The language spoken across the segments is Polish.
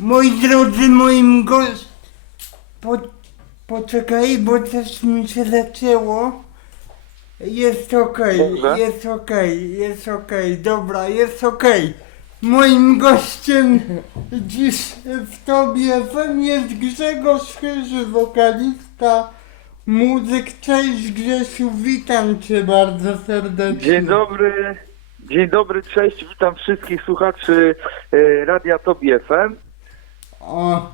Moi drodzy, moim gość... Po... Poczekaj, bo coś mi się zaczęło. Jest okej, Dobrze. jest okej, jest okej, dobra, jest okej. Moim gościem dziś w Tobie FM jest Grzegorz Chyży, wokalista, muzyk. Cześć Grzesiu, witam Cię bardzo serdecznie. Dzień dobry, dzień dobry, cześć, witam wszystkich słuchaczy e, Radia Tobie FM. O,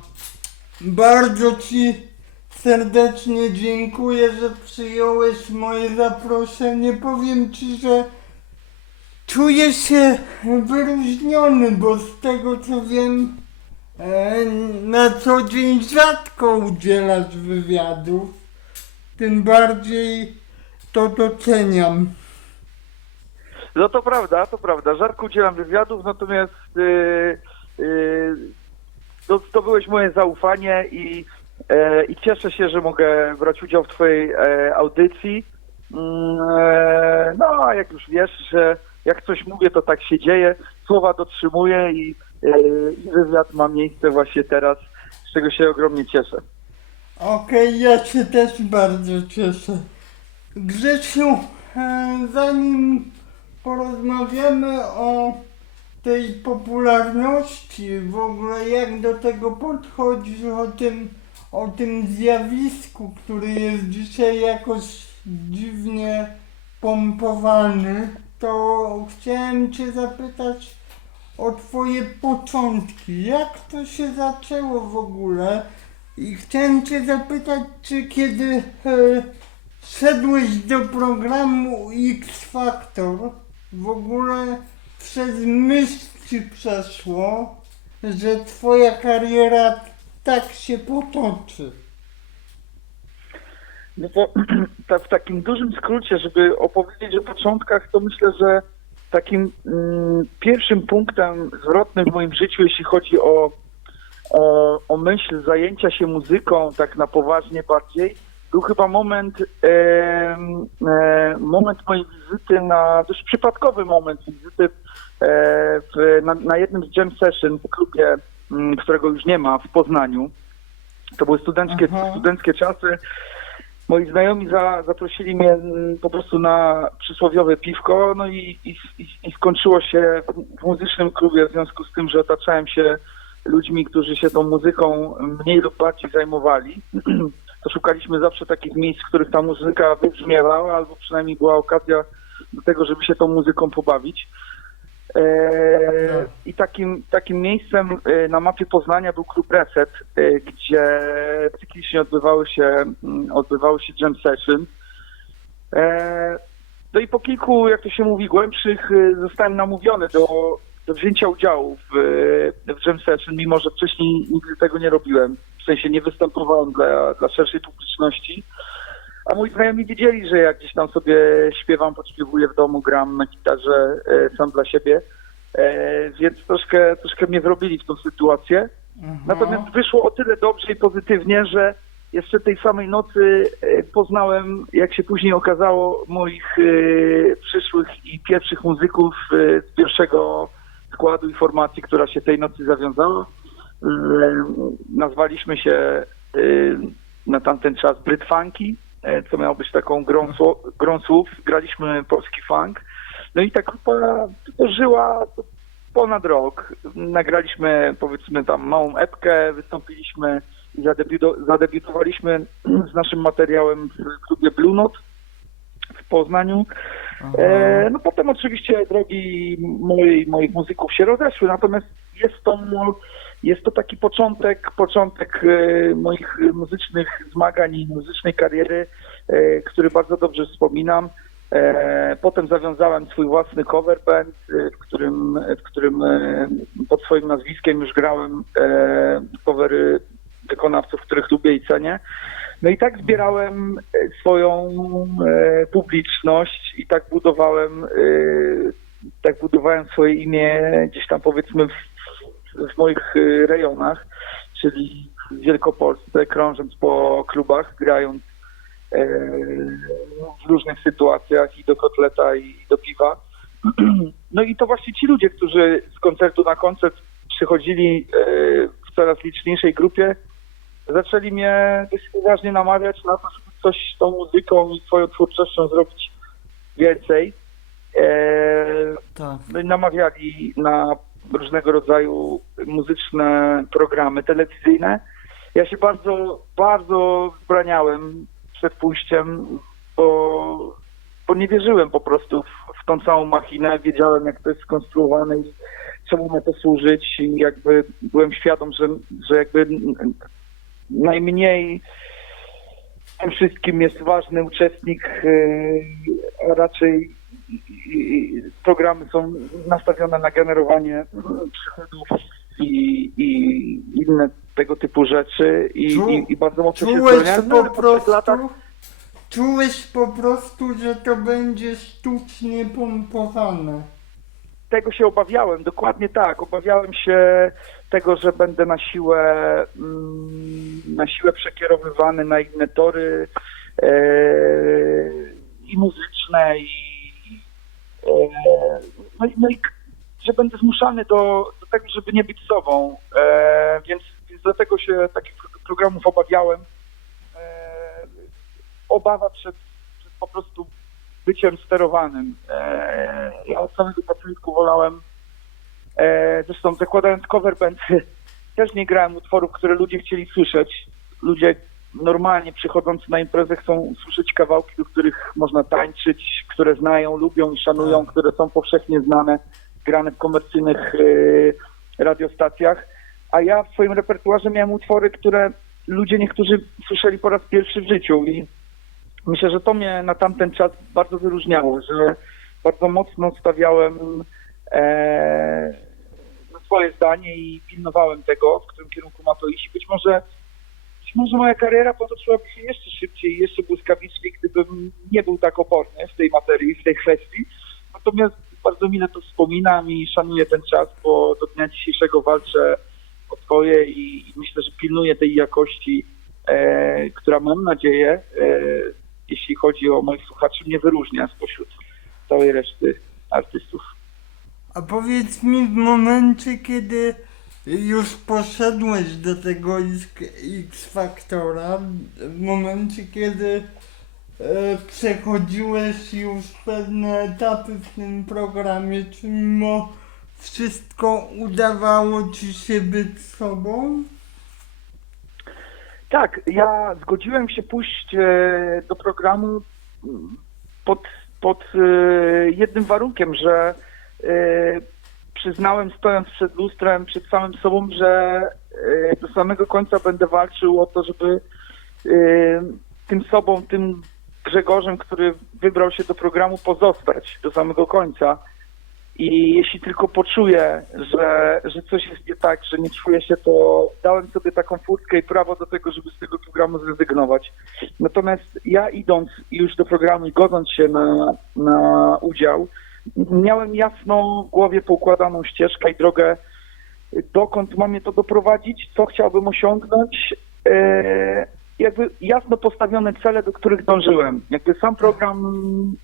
bardzo Ci serdecznie dziękuję, że przyjąłeś moje zaproszenie. Powiem Ci, że czuję się wyróżniony, bo z tego co wiem, e, na co dzień rzadko udzielasz wywiadów. Tym bardziej to doceniam. No to prawda, to prawda, rzadko udzielam wywiadów, natomiast e, e, to, to byłeś moje zaufanie i, e, i cieszę się, że mogę brać udział w Twojej e, audycji. Mm, e, no, a jak już wiesz, że jak coś mówię, to tak się dzieje, słowa dotrzymuję i, e, wywiad ma miejsce właśnie teraz, z czego się ogromnie cieszę. Okej, ja się też bardzo cieszę. Grzesiu, e, zanim porozmawiamy o tej popularności, w ogóle jak do tego podchodzisz, o tym, o tym zjawisku, który jest dzisiaj jakoś dziwnie pompowany, to chciałem Cię zapytać o Twoje początki. Jak to się zaczęło w ogóle? I chciałem Cię zapytać, czy kiedy e, szedłeś do programu X Factor, w ogóle przez myśl Ci przeszło, że Twoja kariera tak się potoczy? No to tak w takim dużym skrócie, żeby opowiedzieć o początkach, to myślę, że takim mm, pierwszym punktem zwrotnym w moim życiu, jeśli chodzi o, o, o myśl zajęcia się muzyką tak na poważnie bardziej, był chyba moment, em, e, moment mojej wizyty na, dość przypadkowy moment wizyty e, w, na, na jednym z jam session w klubie, mm, którego już nie ma w Poznaniu. To były studenckie, Aha. studenckie czasy. Moi znajomi za, zaprosili mnie mm, po prostu na przysłowiowe piwko, no i, i, i, skończyło się w muzycznym klubie w związku z tym, że otaczałem się ludźmi, którzy się tą muzyką mniej lub bardziej zajmowali. To szukaliśmy zawsze takich miejsc, w których ta muzyka wybrzmiewała, albo przynajmniej była okazja do tego, żeby się tą muzyką pobawić. E, I takim, takim miejscem e, na mapie Poznania był klub Reset, e, gdzie cyklicznie odbywały się, mm, odbywały się jam session. No i po kilku, jak to się mówi, głębszych zostałem namówiony do, do wzięcia udziału w, e, w jam session, mimo że wcześniej nigdy tego nie robiłem. W sensie nie występowałem dla, dla szerszej publiczności. A moi znajomi wiedzieli, że jak gdzieś tam sobie śpiewam, podśpiewuję w domu, gram na gitarze e, sam dla siebie, e, więc troszkę, troszkę mnie wrobili w tą sytuację. Natomiast wyszło o tyle dobrze i pozytywnie, że jeszcze tej samej nocy poznałem, jak się później okazało, moich przyszłych i pierwszych muzyków z pierwszego składu i formacji, która się tej nocy zawiązała. E, Nazwaliśmy się e, na tamten czas Brit Funky, e, co miało być taką grą, grą słów. Graliśmy polski funk. No i ta grupa żyła ponad rok. Nagraliśmy powiedzmy tam małą epkę, wystąpiliśmy i zadebiuto- zadebiutowaliśmy z naszym materiałem w klubie Blue Note w Poznaniu. E, no potem oczywiście drogi mojej, moich muzyków się rozeszły, natomiast jest to, jest to taki początek, początek e, moich muzycznych zmagań i muzycznej kariery, e, który bardzo dobrze wspominam. E, Potem zawiązałem swój własny cover band, e, w którym, w którym pod swoim nazwiskiem już grałem covery wykonawców, których lubię i cenię. No i tak zbierałem e, swoją e, publiczność i tak budowałem, e, tak budowałem swoje imię gdzieś tam powiedzmy w, w moich rejonach, czyli w Wielkopolsce, krążąc po klubach, grając w różnych sytuacjach i do kotleta i do piwa. No i to właśnie ci ludzie, którzy z koncertu na koncert przychodzili w coraz liczniejszej grupie zaczęli mnie dość poważnie namawiać na to, żeby coś z tą muzyką i swoją twórczością zrobić więcej. Eee, Tak. i namawiali na różnego rodzaju muzyczne programy telewizyjne. Ja się bardzo, bardzo wzbraniałem przed pójściem, bo, bo nie wierzyłem po prostu w, w tą całą machinę. Wiedziałem, jak to jest skonstruowane i czemu ma to służyć. I jakby byłem świadom, że, że jakby najmniej w tym wszystkim jest ważny uczestnik, yy, a raczej programy są nastawione na generowanie przychodów i, i inne tego typu rzeczy i, Czu- i, i bardzo mocno się. No, ale po trzech prostu, latach czułeś po prostu, że to będzie sztucznie pompowane. Tego się obawiałem, dokładnie tak. Obawiałem się tego, że będę na siłę, mm, na siłę przekierowywany na inne tory e, i muzyczne, i, e, no, i- no i że będę zmuszany do, do tego, żeby nie być sobą. E, więc, więc dlatego się takich pro- programów obawiałem. E, obawa przed, przed po prostu byciem sterowanym. E, ja od samego początku wolałem, e, zresztą zakładając cover band, też nie grałem utworów, które ludzie chcieli słyszeć. Ludzie normalnie przychodząc na imprezę chcą słyszeć kawałki, do których można tańczyć, które znają, lubią i szanują, Tak. które są powszechnie znane, grane w komercyjnych e, radiostacjach. A ja w swoim repertuarze miałem utwory, które ludzie niektórzy słyszeli po raz pierwszy w życiu i myślę, że to mnie na tamten czas bardzo wyróżniało, że bardzo mocno stawiałem e, na swoje zdanie i pilnowałem tego, w którym kierunku ma to iść. Być może, być może moja kariera potoczyłaby się jeszcze szybciej, jeszcze błyskawiczniej, gdybym nie był tak oporny w tej materii, w tej kwestii. Natomiast bardzo mile to wspominam i szanuję ten czas, bo do dnia dzisiejszego walczę o swoje i, i myślę, że pilnuję tej jakości, e, która mam nadzieję, e, jeśli chodzi o moich słuchaczy, mnie wyróżnia spośród całej reszty artystów. A powiedz mi w momencie, kiedy już poszedłeś do tego X-Faktora, w momencie, kiedy e, przechodziłeś już pewne etapy w tym programie, czy mimo wszystko udawało ci się być sobą? Tak, ja zgodziłem się pójść e, do programu mm, pod, pod e, jednym warunkiem, że e, przyznałem stojąc przed lustrem, przed samym sobą, że do samego końca będę walczył o to, żeby tym sobą, tym Grzegorzem, który wybrał się do programu, pozostać do samego końca. I jeśli tylko poczuję, że, że coś jest nie tak, że nie czuję się, to dałem sobie taką furtkę i prawo do tego, żeby z tego programu zrezygnować. Natomiast ja idąc już do programu i godząc się na, na udział, miałem jasno w głowie poukładaną ścieżkę i drogę, dokąd ma mnie to doprowadzić, co chciałbym osiągnąć. E, jakby jasno postawione cele, do których dążyłem. Jakby sam program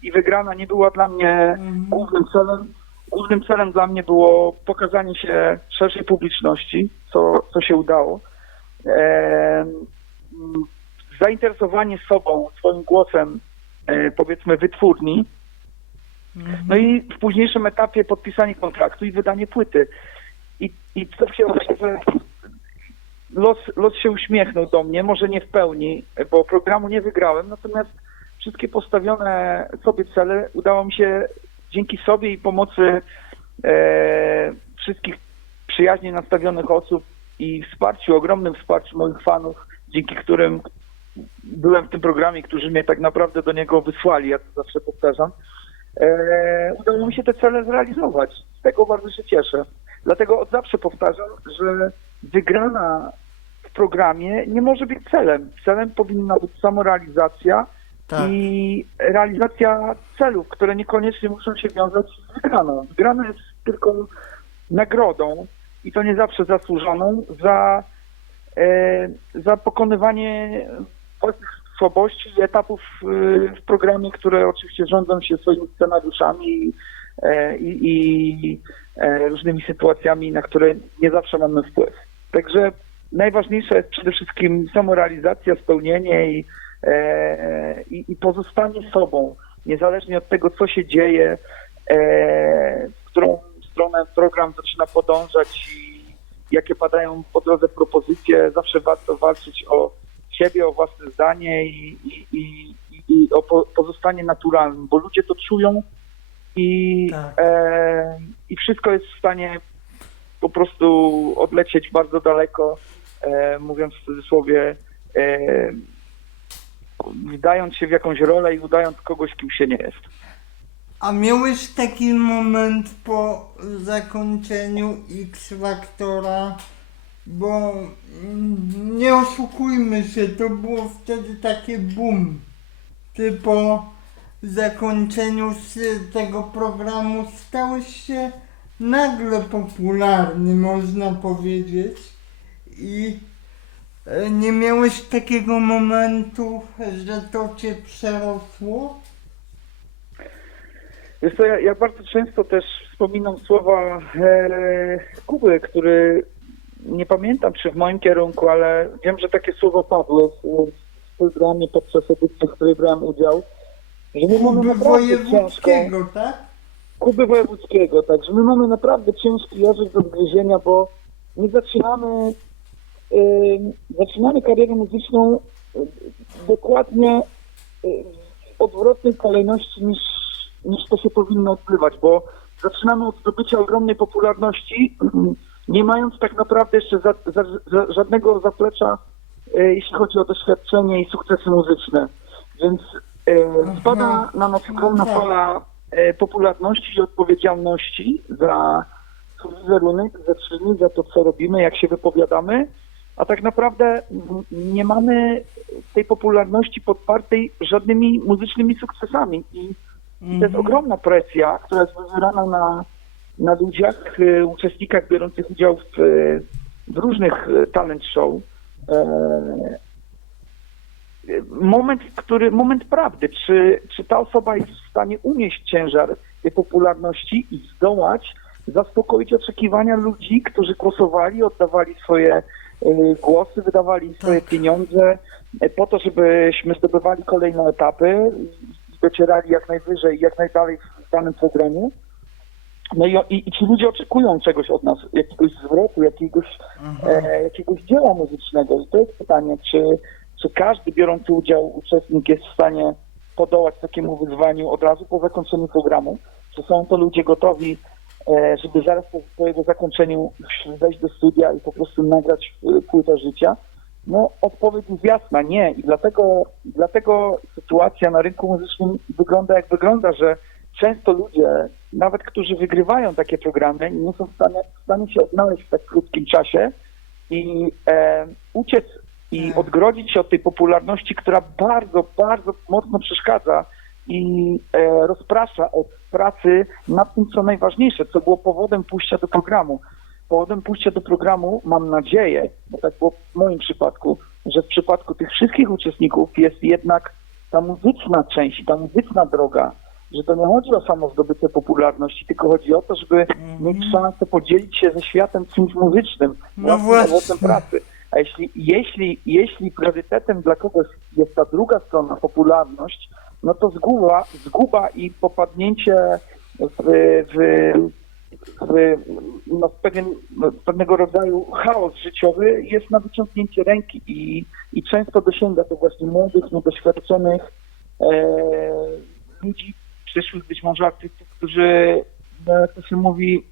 i wygrana nie była dla mnie głównym celem. Głównym celem dla mnie było pokazanie się szerszej publiczności, co, co się udało. E, zainteresowanie sobą, swoim głosem, e, powiedzmy, wytwórni. No i w późniejszym etapie podpisanie kontraktu i wydanie płyty. I, i co się że los, los się uśmiechnął do mnie, może nie w pełni, bo programu nie wygrałem, natomiast wszystkie postawione sobie cele udało mi się dzięki sobie i pomocy e, wszystkich przyjaźnie nastawionych osób i wsparciu, ogromnym wsparciu moich fanów, dzięki którym byłem w tym programie, którzy mnie tak naprawdę do niego wysłali, ja to zawsze powtarzam, e, udało mi się te cele zrealizować. Z tego bardzo się cieszę. Dlatego od zawsze powtarzam, że wygrana w programie nie może być celem. Celem powinna być samorealizacja Tak. i realizacja celów, które niekoniecznie muszą się wiązać z wygraną. Wygrana jest tylko nagrodą i to nie zawsze zasłużoną za, e, za pokonywanie własnych słabości i etapów e, w programie, które oczywiście rządzą się swoimi scenariuszami e, i, i e, różnymi sytuacjami, na które nie zawsze mamy wpływ. Także najważniejsza jest przede wszystkim samorealizacja, spełnienie i, i, i pozostanie sobą, niezależnie od tego, co się dzieje, e, w którą stronę program zaczyna podążać i jakie padają po drodze propozycje, zawsze warto walczyć o siebie, o własne zdanie i, i, i, i- i o po, pozostanie naturalnym, bo ludzie to czują i, Tak. e, i wszystko jest w stanie po prostu odlecieć bardzo daleko, e, mówiąc w cudzysłowie, e, wdając się w jakąś rolę i udając kogoś, kim się nie jest. A miałeś taki moment po zakończeniu X-Faktora, bo mm, nie oszukujmy się, to było wtedy takie boom. Ty po zakończeniu tego programu stałeś się nagle popularny, można powiedzieć. I nie miałeś takiego momentu, że to cię przerosło? Wiesz co, ja, ja bardzo często też wspominam słowa e, Kuby, który nie pamiętam czy w moim kierunku, ale wiem, że takie słowa padły w, w programie podczas edycji, w której brałem udział. Że my mamy Kuby ciężko. Wojewódzkiego, tak? Kuby Wojewódzkiego, także my mamy naprawdę ciężki orzech do zgryzienia, bo my zaczynamy, zaczynamy karierę muzyczną y, dokładnie y, w odwrotnej kolejności niż, niż to się powinno odbywać, bo zaczynamy od zdobycia ogromnej popularności, nie mając tak naprawdę jeszcze za, za, za, żadnego zaplecza, y, jeśli chodzi o doświadczenie i sukcesy muzyczne. Więc y, spada na nas ogromna tak. fala popularności i odpowiedzialności za swój wizerunek, za czyny, za to, co robimy, jak się wypowiadamy, a tak naprawdę nie mamy tej popularności podpartej żadnymi muzycznymi sukcesami. I to jest Mhm. ogromna presja, która jest wywierana na, na ludziach, e, uczestnikach biorących udział w, e, w różnych e, talent show. E, moment, który, moment prawdy, czy, czy ta osoba jest w stanie unieść ciężar tej popularności i zdołać zaspokoić oczekiwania ludzi, którzy głosowali, oddawali swoje głosy, wydawali swoje pieniądze e, po to, żebyśmy zdobywali kolejne etapy i docierali jak najwyżej, jak najdalej w danym programie. No i, i, i ci ludzie oczekują czegoś od nas, jakiegoś zwrotu, jakiegoś, e, jakiegoś dzieła muzycznego. I to jest pytanie, czy, czy każdy biorący udział uczestnik jest w stanie podołać takiemu wyzwaniu od razu po zakończeniu programu? Czy są to ludzie gotowi, żeby zaraz po, po jego zakończeniu wejść do studia i po prostu nagrać e, płytę życia? No, odpowiedź jest jasna, nie. I dlatego, dlatego sytuacja na rynku muzycznym wygląda jak wygląda, że często ludzie, nawet którzy wygrywają takie programy, nie są w stanie, w stanie się odnaleźć w tak krótkim czasie i e, uciec i Tak. odgrodzić się od tej popularności, która bardzo, bardzo mocno przeszkadza i e, rozprasza od pracy nad tym, co najważniejsze, co było powodem pójścia do programu. Powodem pójścia do programu, mam nadzieję, bo tak było w moim przypadku, że w przypadku tych wszystkich uczestników jest jednak ta muzyczna część, i ta muzyczna droga, że to nie chodzi o samo zdobycie popularności, tylko chodzi o to, żeby mieć szansę podzielić się ze światem czymś muzycznym, No własnym pracy. A jeśli, jeśli, jeśli priorytetem dla kogoś jest ta druga strona, popularność, no to zguba, zguba i popadnięcie w, w, w no, pewien, pewnego rodzaju chaos życiowy jest na wyciągnięcie ręki i, i często dosięga to właśnie młodych, niedoświadczonych e, ludzi, przyszłych być może artystów, którzy, no, jak to się mówi,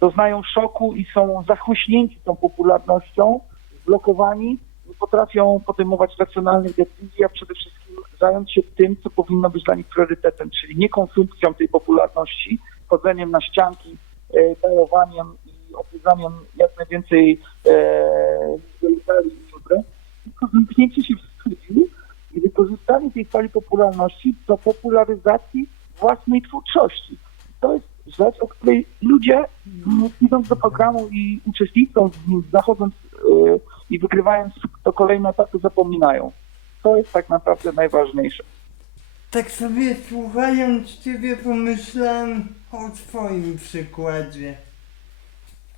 doznają szoku i są zachłyśnięci tą popularnością, zblokowani, nie potrafią podejmować racjonalnych decyzji, a przede wszystkim zająć się tym, co powinno być dla nich priorytetem, czyli nie konsumpcją tej popularności, chodzeniem na ścianki, e, darowaniem i obryzaniem jak najwięcej e, delikali i dobre, tylko zamknięcie się w studiu i wykorzystanie tej fali popularności do popularyzacji własnej twórczości. To jest rzecz, o której ludzie m, idąc do programu i uczestnicząc w nim, zachodząc y, i wygrywając to kolejne etapy zapominają. To jest tak naprawdę najważniejsze. Tak sobie słuchając Ciebie pomyślałem o swoim przykładzie.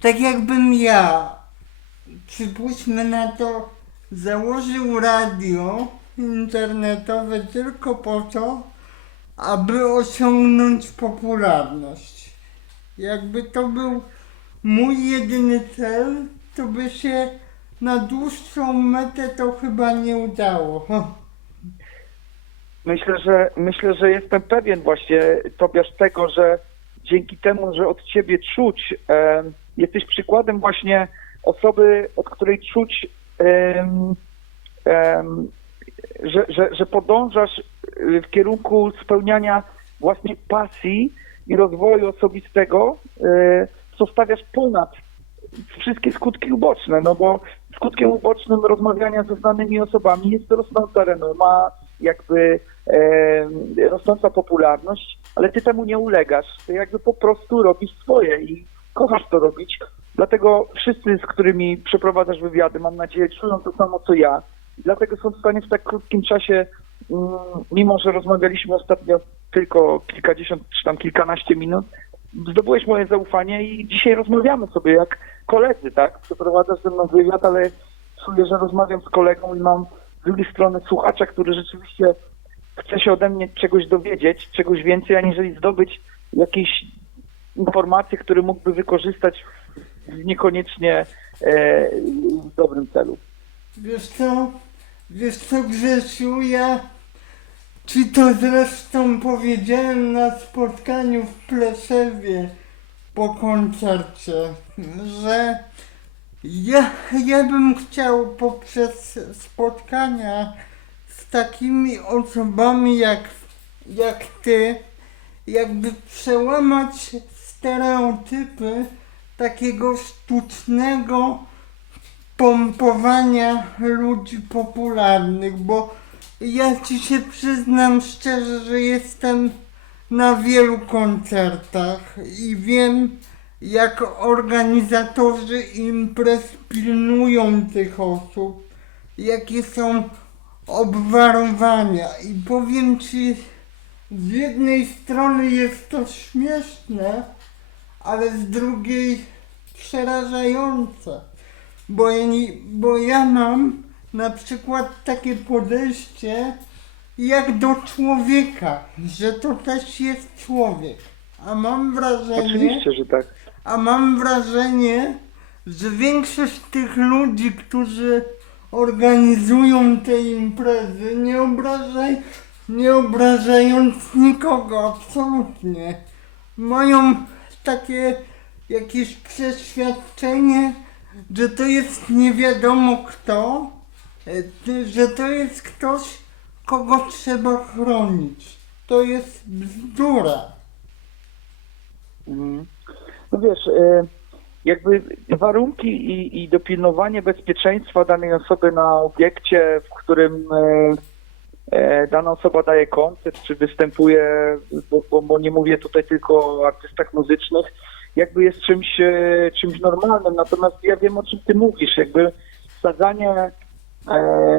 tak jakbym ja, przypuśćmy na to, założył radio internetowe tylko po to, aby osiągnąć popularność. Jakby to był mój jedyny cel, to by się na dłuższą metę to chyba nie udało. Myślę, że myślę, że jestem pewien właśnie, Tobiasz, tego, że dzięki temu, że od ciebie czuć, e, jesteś przykładem właśnie osoby, od której czuć, em, em, że, że, że podążasz y, w kierunku spełniania własnej pasji i rozwoju osobistego, e, co stawiasz ponad wszystkie skutki uboczne, no bo skutkiem ubocznym rozmawiania ze znanymi osobami jest rosnąca renoma, jakby e, rosnąca popularność, ale ty temu nie ulegasz. Ty jakby po prostu robisz swoje i kochasz to robić. Dlatego wszyscy, z którymi przeprowadzasz wywiady, mam nadzieję, czują to samo co ja. Dlatego są w stanie w tak krótkim czasie, mm, mimo że rozmawialiśmy ostatnio tylko kilkadziesiąt czy tam kilkanaście minut, zdobyłeś moje zaufanie i dzisiaj rozmawiamy sobie jak koledzy, tak? Przeprowadzasz ze mną wywiad, ale czuję, że rozmawiam z kolegą i mam z drugiej strony słuchacza, który rzeczywiście chce się ode mnie czegoś dowiedzieć, czegoś więcej, aniżeli zdobyć jakieś informacje, które mógłby wykorzystać w niekoniecznie e, w dobrym celu. Wiesz co? Wiesz co, Grzesiu, ja ci to zresztą powiedziałem na spotkaniu w Pleszewie po koncercie, że ja, ja bym chciał poprzez spotkania z takimi osobami jak, jak ty, jakby przełamać stereotypy takiego sztucznego pompowania ludzi popularnych, bo ja ci się przyznam szczerze, że jestem na wielu koncertach i wiem, jak organizatorzy imprez pilnują tych osób, jakie są obwarowania. I powiem ci, z jednej strony jest to śmieszne, ale z drugiej przerażające. Bo ja, bo ja mam na przykład takie podejście jak do człowieka, że to też jest człowiek. A mam wrażenie, Oczywiście, że tak. a mam wrażenie, że większość tych ludzi, którzy organizują te imprezy, nie obrażaj, nie obrażając nikogo absolutnie, mają takie jakieś przeświadczenie, że to jest nie wiadomo kto, że to jest ktoś, kogo trzeba chronić. To jest bzdura. Mhm. No wiesz, e, jakby warunki i, i dopilnowanie bezpieczeństwa danej osoby na obiekcie, w którym e, e, dana osoba daje koncert, czy występuje, bo, bo, bo nie mówię tutaj tylko o artystach muzycznych, jakby jest czymś, e, czymś normalnym. Natomiast ja wiem, o czym ty mówisz, jakby wsadzanie e,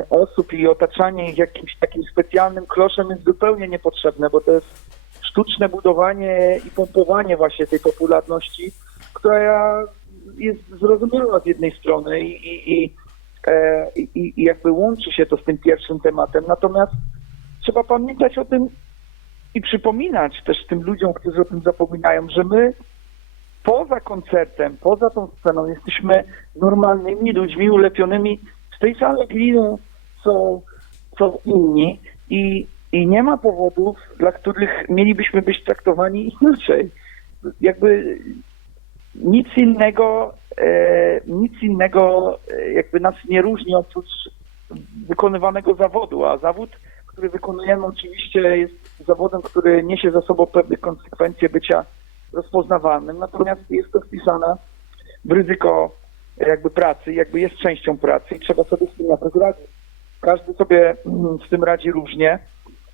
osób i otaczanie ich jakimś takim specjalnym kloszem jest zupełnie niepotrzebne, bo to jest sztuczne budowanie i pompowanie właśnie tej popularności, która jest zrozumiała z jednej strony i, i, i, e, i, i jakby łączy się to z tym pierwszym tematem. Natomiast trzeba pamiętać o tym i przypominać też tym ludziom, którzy o tym zapominają, że my poza koncertem, poza tą sceną jesteśmy normalnymi ludźmi ulepionymi tej samej gliny, co, co inni i, i nie ma powodów, dla których mielibyśmy być traktowani inaczej. Jakby nic innego, e, nic innego e, jakby nas nie różni oprócz wykonywanego zawodu, a zawód, który wykonujemy oczywiście jest zawodem, który niesie za sobą pewne konsekwencje bycia rozpoznawalnym, natomiast jest to wpisane w ryzyko jakby pracy, jakby jest częścią pracy i trzeba sobie z tym radzić. Każdy sobie mm, z tym radzi różnie.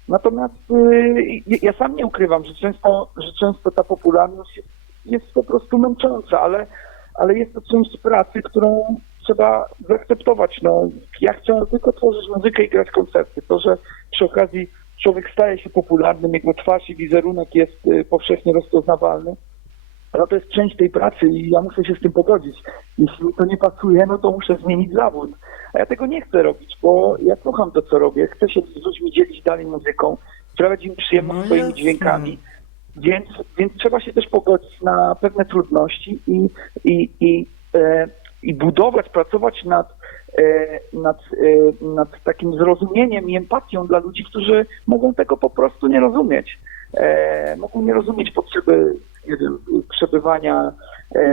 Natomiast y, ja sam nie ukrywam, że często, że często ta popularność jest, po prostu męcząca, ale, ale jest to część pracy, którą trzeba zaakceptować. No, ja chcę tylko tworzyć muzykę i grać koncerty. To, że przy okazji człowiek staje się popularnym, jego twarz i wizerunek jest y, powszechnie rozpoznawalny, ale to jest część tej pracy i ja muszę się z tym pogodzić. Jeśli mi to nie pasuje, no to muszę zmienić zawód. A ja tego nie chcę robić, bo ja kocham to, co robię. Chcę się z ludźmi dzielić dalej muzyką, sprawiać im przyjemność No swoimi dźwiękami. Więc, więc trzeba się też pogodzić na pewne trudności i, i, i, e, i budować, pracować nad, e, nad, e, nad takim zrozumieniem i empatią dla ludzi, którzy mogą tego po prostu nie rozumieć. E, mogą nie rozumieć potrzeby nie wiem, przebywania e,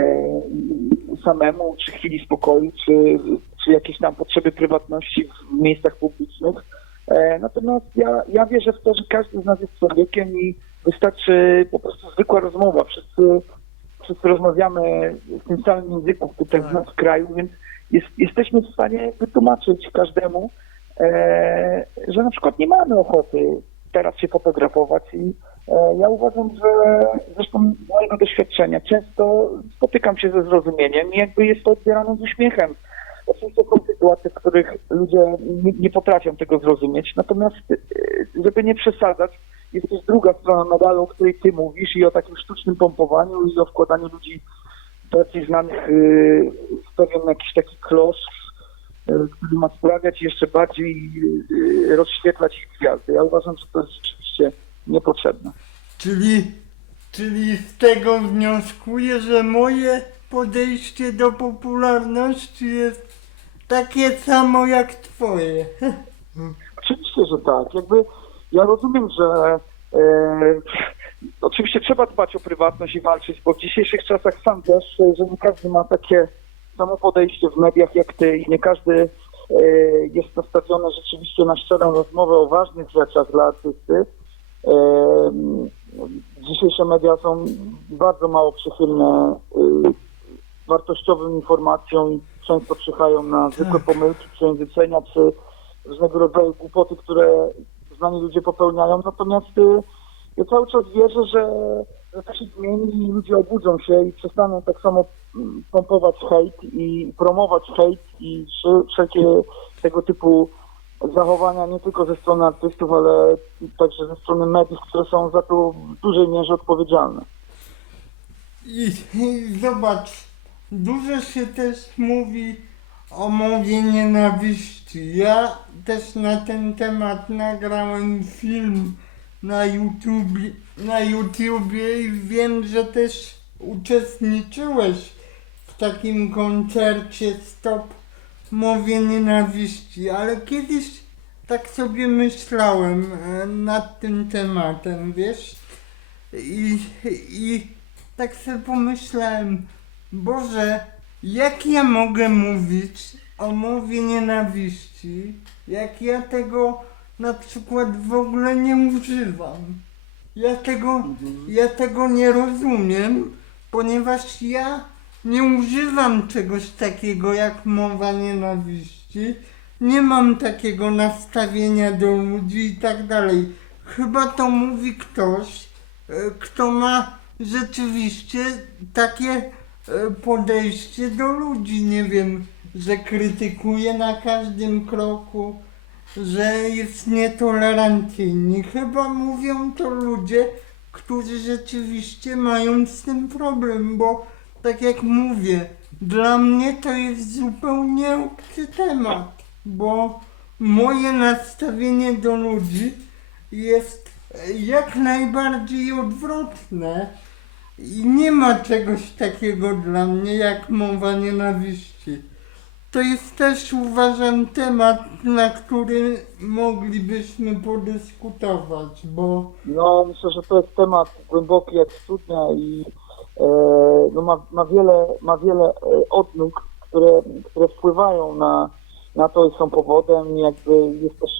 samemu, czy chwili spokoju, czy, czy jakieś tam potrzeby prywatności w miejscach publicznych. E, Natomiast ja, ja wierzę w to, że każdy z nas jest człowiekiem i wystarczy po prostu zwykła rozmowa. Wszyscy, wszyscy rozmawiamy w tym samym języku tutaj Tak. w nas w kraju, więc jest, jesteśmy w stanie wytłumaczyć każdemu, e, że na przykład nie mamy ochoty teraz się fotografować i ja uważam, że zresztą z mojego doświadczenia często spotykam się ze zrozumieniem i jakby jest to odbierane z uśmiechem. Oczywiście są sytuacje, w których ludzie nie, nie potrafią tego zrozumieć, natomiast e, żeby nie przesadzać, jest też druga strona medalu, o której ty mówisz i o takim sztucznym pompowaniu i o wkładaniu ludzi bardziej znanych y, w pewien jakiś taki klosz, który ma sprawiać jeszcze bardziej rozświetlać ich gwiazdy. Ja uważam, że to jest rzeczywiście niepotrzebne. Czyli, czyli z tego wnioskuję, że moje podejście do popularności jest takie samo jak twoje. Oczywiście, że tak. Jakby ja rozumiem, że e, oczywiście trzeba dbać o prywatność i walczyć, bo w dzisiejszych czasach sam wiesz, że nie każdy ma takie samo podejście w mediach jak ty i nie każdy e, jest nastawiony rzeczywiście na szczerą rozmowę o ważnych rzeczach dla artysty. Dzisiejsze media są bardzo mało przychylne y, wartościowym informacjom i często czyhają na zwykłe pomyłki, przejęzyczenia czy różnego rodzaju głupoty, które znani ludzie popełniają. Natomiast y, ja cały czas wierzę, że, że to się zmieni i ludzie obudzą się i przestaną tak samo mm, pompować hejt i promować hejt i wsze- wszelkie tego typu zachowania nie tylko ze strony artystów, ale także ze strony mediów, które są za to w dużej mierze odpowiedzialne. I, I zobacz, dużo się też mówi o mowie nienawiści. Ja też na ten temat nagrałem film na YouTube, na YouTubie i wiem, że też uczestniczyłeś w takim koncercie Stop Mowie Nienawiści, ale kiedyś tak sobie myślałem e, nad tym tematem, wiesz? I, i tak sobie pomyślałem, Boże, jak ja mogę mówić o mowie nienawiści, jak ja tego na przykład w ogóle nie używam. Ja tego, ja tego nie rozumiem, ponieważ ja nie używam czegoś takiego jak mowa nienawiści. Nie mam takiego nastawienia do ludzi i tak dalej. Chyba to mówi ktoś, e, kto ma rzeczywiście takie e, podejście do ludzi. Nie wiem, że krytykuje na każdym kroku, że jest nietolerancyjny. Chyba mówią to ludzie, którzy rzeczywiście mają z tym problem, bo tak jak mówię, dla mnie to jest zupełnie obcy temat, bo moje nastawienie do ludzi jest e, jak najbardziej odwrotne i nie ma czegoś takiego dla mnie jak mowa nienawiści. To jest też uważam temat, na który moglibyśmy podyskutować, bo No, myślę, że to jest temat głęboki jak studnia i no, ma, ma wiele, ma wiele e, odnóg, które, które wpływają na, na to i są powodem. Jakby jest też,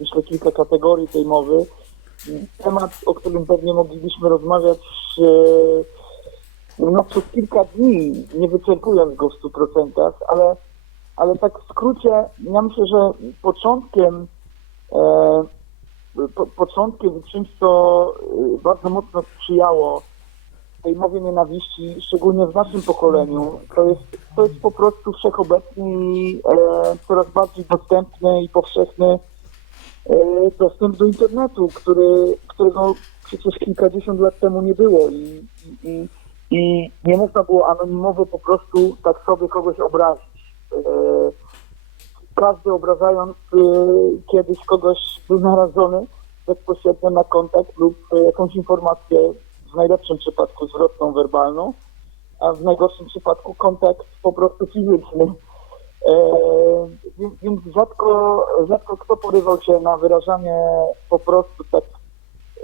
myślę, kilka kategorii tej mowy. Temat, o którym pewnie moglibyśmy rozmawiać e, no, przez kilka dni, nie wyczerpując go w 100%, ale, ale tak w skrócie, ja myślę, że początkiem e, po, początkiem czymś, co bardzo mocno sprzyjało tej mowie nienawiści, szczególnie w naszym pokoleniu, to jest, to jest po prostu wszechobecny i e, coraz bardziej dostępny i powszechny e, dostęp do internetu, który, którego przecież kilkadziesiąt lat temu nie było i, i, i nie można było anonimowo po prostu tak sobie kogoś obrazić. E, Każdy obrażając e, kiedyś kogoś był narażony bezpośrednio na kontakt lub e, jakąś informację, w najlepszym przypadku zwrotną, werbalną, a w najgorszym przypadku kontakt po prostu fizyczny. E, więc, rzadko, rzadko kto porywał się na wyrażanie po prostu tak,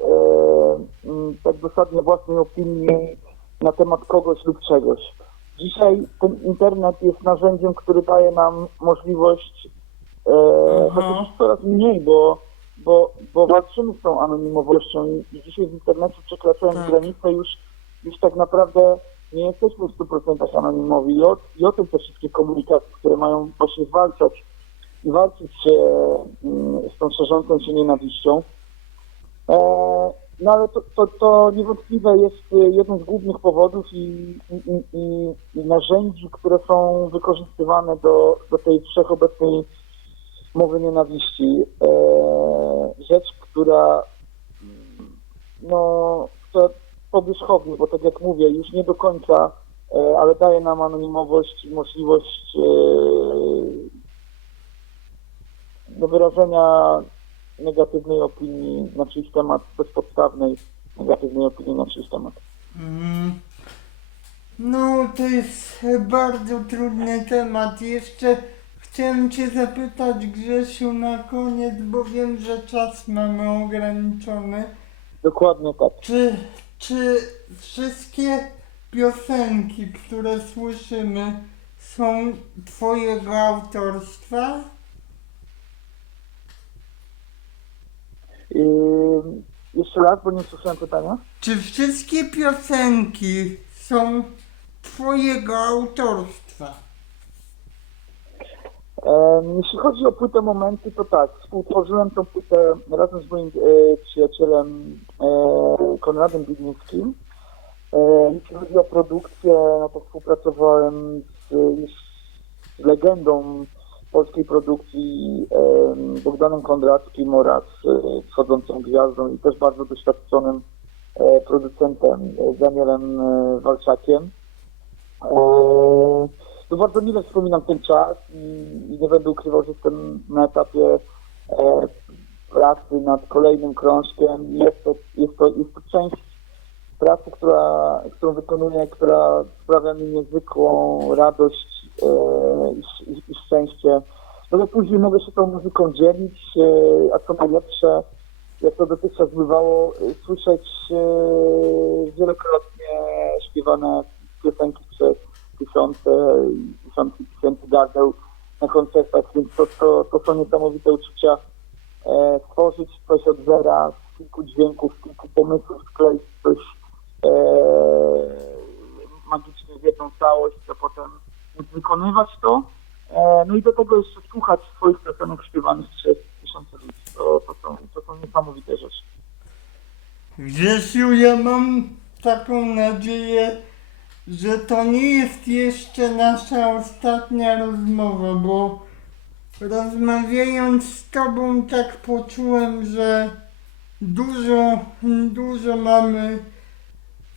e, tak dosadnie własnej opinii na temat kogoś lub czegoś. Dzisiaj ten internet jest narzędziem, który daje nam możliwość, e, Aha. chociaż coraz mniej, bo, bo, bo walczymy z tą anonimowością i, i dzisiaj w internecie przekraczając Tak. granicę już, już tak naprawdę nie jesteśmy w 100% anonimowi i o, i o tym te wszystkie komunikacje, które mają właśnie zwalczać i walczyć się mm, z tą szerzącą się nienawiścią. E, no ale to, to, to niewątpliwe jest y, jeden z głównych powodów i, i, i, i, i narzędzi, które są wykorzystywane do, do tej wszechobecnej mowy nienawiści. E, rzecz, która no, która powierzchownie, bo tak jak mówię, już nie do końca, e, ale daje nam anonimowość i możliwość e, do wyrażenia negatywnej opinii na czyjś temat, bezpodstawnej negatywnej opinii na czyjś temat. Mm. No, to jest bardzo trudny temat. Jeszcze chciałem Cię zapytać, Grzesiu, na koniec, bo wiem, że czas mamy ograniczony. Dokładnie tak. Czy, czy wszystkie piosenki, które słyszymy, są Twojego autorstwa? Yy, jeszcze raz, bo nie słyszałem pytania. Czy wszystkie piosenki są Twojego autorstwa? Jeśli chodzi o płytę Momenty, to tak, współtworzyłem tą płytę razem z moim e, przyjacielem e, Konradem Bidnickim. E, jeśli chodzi o produkcję, no to współpracowałem z, z legendą polskiej produkcji em, Bogdanem Kondrackim oraz wschodzącą gwiazdą i też bardzo doświadczonym producentem Danielem Walczakiem. E, no bardzo mile wspominam ten czas i, nie będę ukrywał, że jestem na etapie e, pracy nad kolejnym krążkiem. Jest to, jest to, jest to część pracy, która, którą wykonuję, która sprawia mi niezwykłą radość e, i, i, i szczęście. No bo później mogę się tą muzyką dzielić, e, a co najlepsze, jak to dotychczas bywało, e, słyszeć e, wielokrotnie śpiewane piosenki przez tysiące tysiące tysięcy gardeł na koncertach, więc to, to, to są niesamowite uczucia. E, stworzyć coś od zera, z kilku dźwięków, z kilku pomysłów, skleić coś e, magicznie w jedną całość, a potem wykonywać to. E, no i do tego jeszcze słuchać swoich piosenek śpiewanych przez tysiące ludzi. To, to, są, to są niesamowite rzeczy. Grzesiu, ja mam taką nadzieję, że to nie jest jeszcze nasza ostatnia rozmowa, bo rozmawiając z Tobą tak poczułem, że dużo, dużo mamy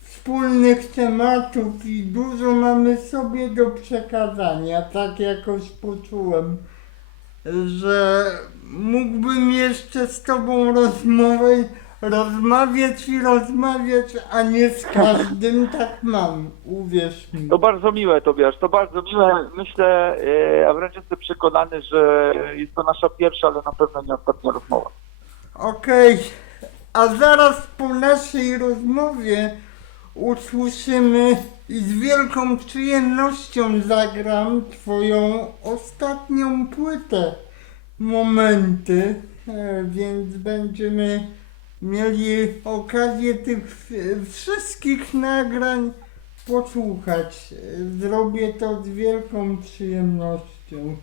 wspólnych tematów i dużo mamy sobie do przekazania. Tak jakoś poczułem, że mógłbym jeszcze z Tobą rozmowę, rozmawiać i rozmawiać, a nie z każdym tak mam, uwierz mi. To bardzo miłe, Tobiasz, to bardzo miłe. Myślę, e, a wręcz jestem przekonany, że jest to nasza pierwsza, ale na pewno nie ostatnia rozmowa. Okej, a zaraz po naszej rozmowie usłyszymy i z wielką przyjemnością zagram Twoją ostatnią płytę Momenty, e, więc będziemy mieli okazję tych wszystkich nagrań posłuchać. Zrobię to z wielką przyjemnością.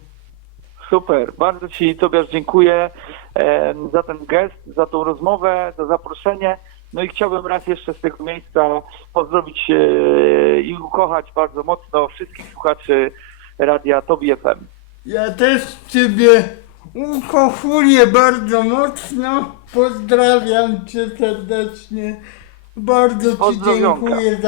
Super, bardzo Ci Tobiasz dziękuję e, za ten gest, za tą rozmowę, za zaproszenie. No i chciałbym raz jeszcze z tego miejsca pozdrowić e, i ukochać bardzo mocno wszystkich słuchaczy Radia Tobi FM. Ja też Ciebie ukochuję bardzo mocno. Pozdrawiam Cię serdecznie. Bardzo Ci dziękuję za